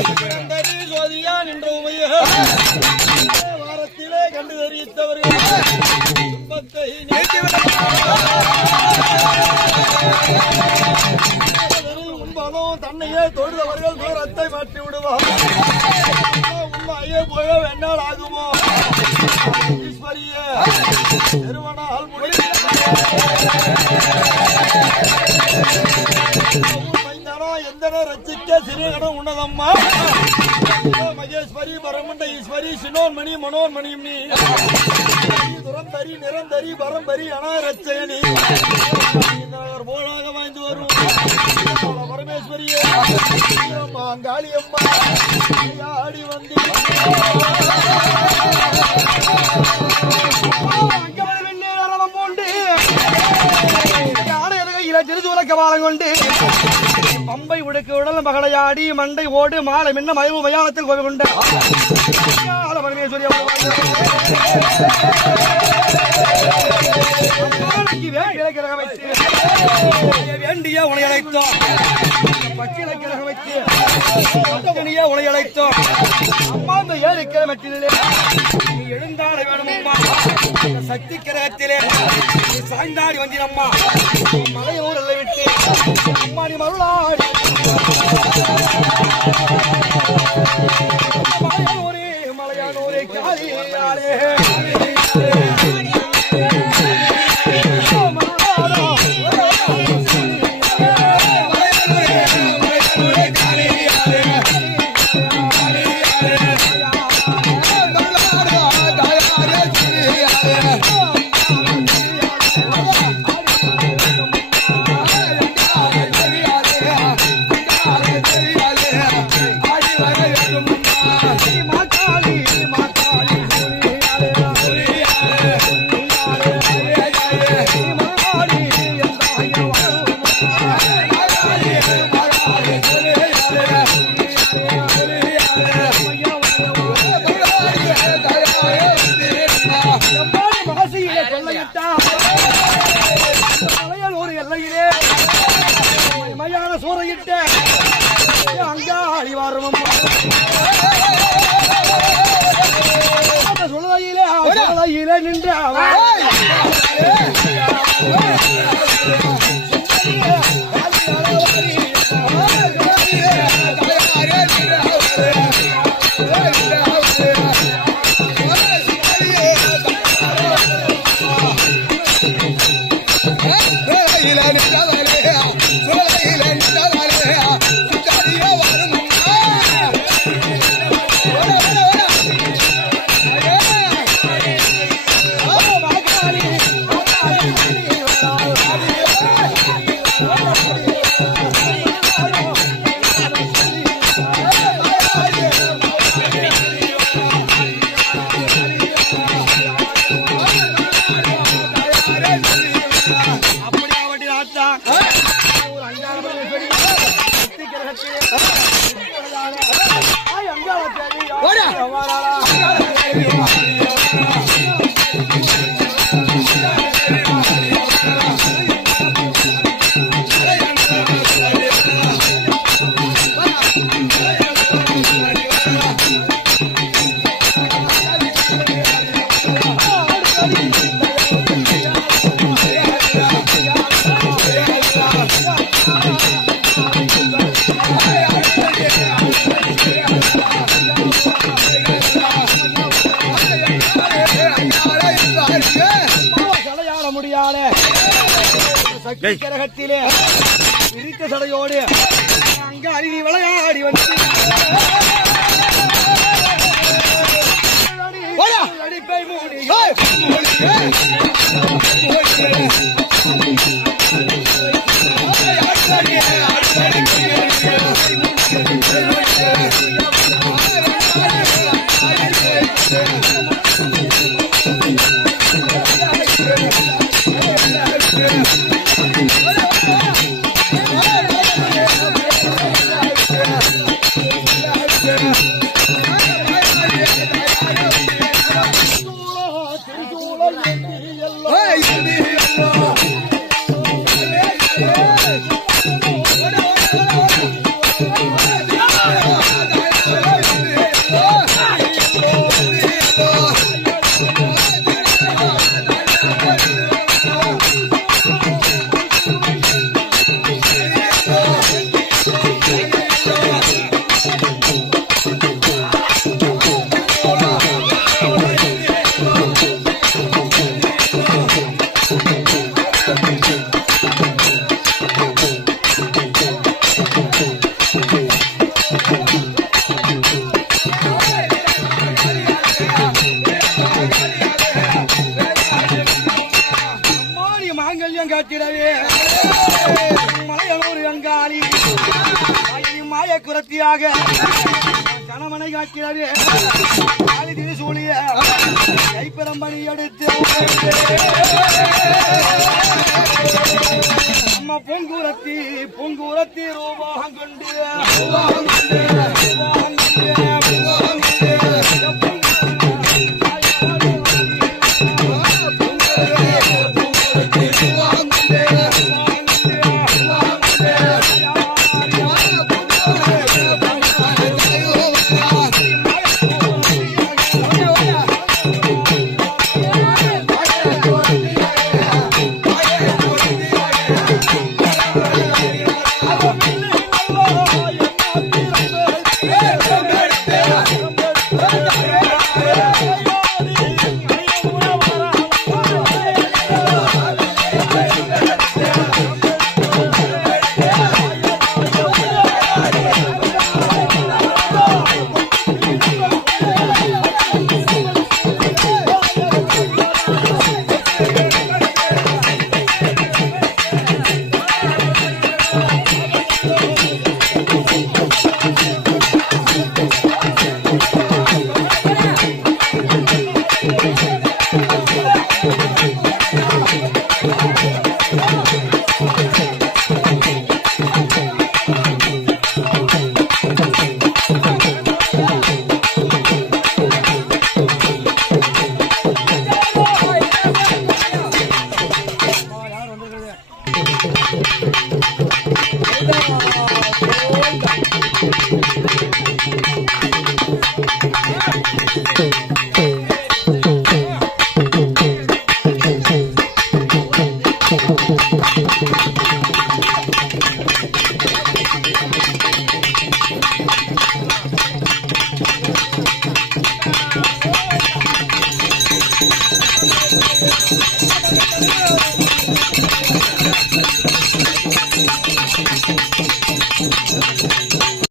சோதியா நின்ற உமைய வாரத்திலே கண்டு தெரிவித்தவர்கள் உண்பாலும் தன்னையே தொழுதவர்கள் தூரத்தை மாற்றி விடுவார். உண்மையே போய வேண்டால் ஆகுமோ ஈஸ்வரியே நிறுவனால் எந்த ரச்சிக்க சிறியகடம் உன்னதம்மா மகேஸ்வரி பரமண்ட ஈஸ்வரி சினோன்மணி மனோன்மணியும் நீ துரந்தரி நிரந்தரி பரம்பரி அனாரச்சயனி போலாக வாய்ந்து வரும் பரமேஸ்வரியே அங்காளி அம்மா ஆடி வந்து திருசூல கபாலம் கொண்டு பம்பை உடுக்கு உடல் மகளையாடி மண்டை ஓடு மாலை மின்ன மயவு மயானத்தில் கோவில் கொண்ட பரமேஸ்வரி வேண்டிய உனை அழைத்தோம் பச்சிலை கிரகம் வைத்து உனை அழைத்தோம் அம்மா இந்த ஏழுக்கிற மட்டிலே நீ எழுந்தாட வேணும் அம்மா சக்தி கிரகத்திலே நீ சாய்ந்தாடி வந்தினம்மா மலையூர் எல்லை விட்டு அம்மா நீ மருளாடி மலையானோரே காலியாலே சூறையிட்ட அங்காளி வாரம் சுழலையில நின்ற கிரகத்திலே விரித்த சடையோடு அங்க அருவி விளையாடி வந்து அடிப்பை மூடி Hey, மாய குரத்தியாக கணவனை காக்கிறது சூழிய கைப்பரம்பணி எடுத்து அம்மா பூங்குரத்தி ரூபாகம் கொண்டு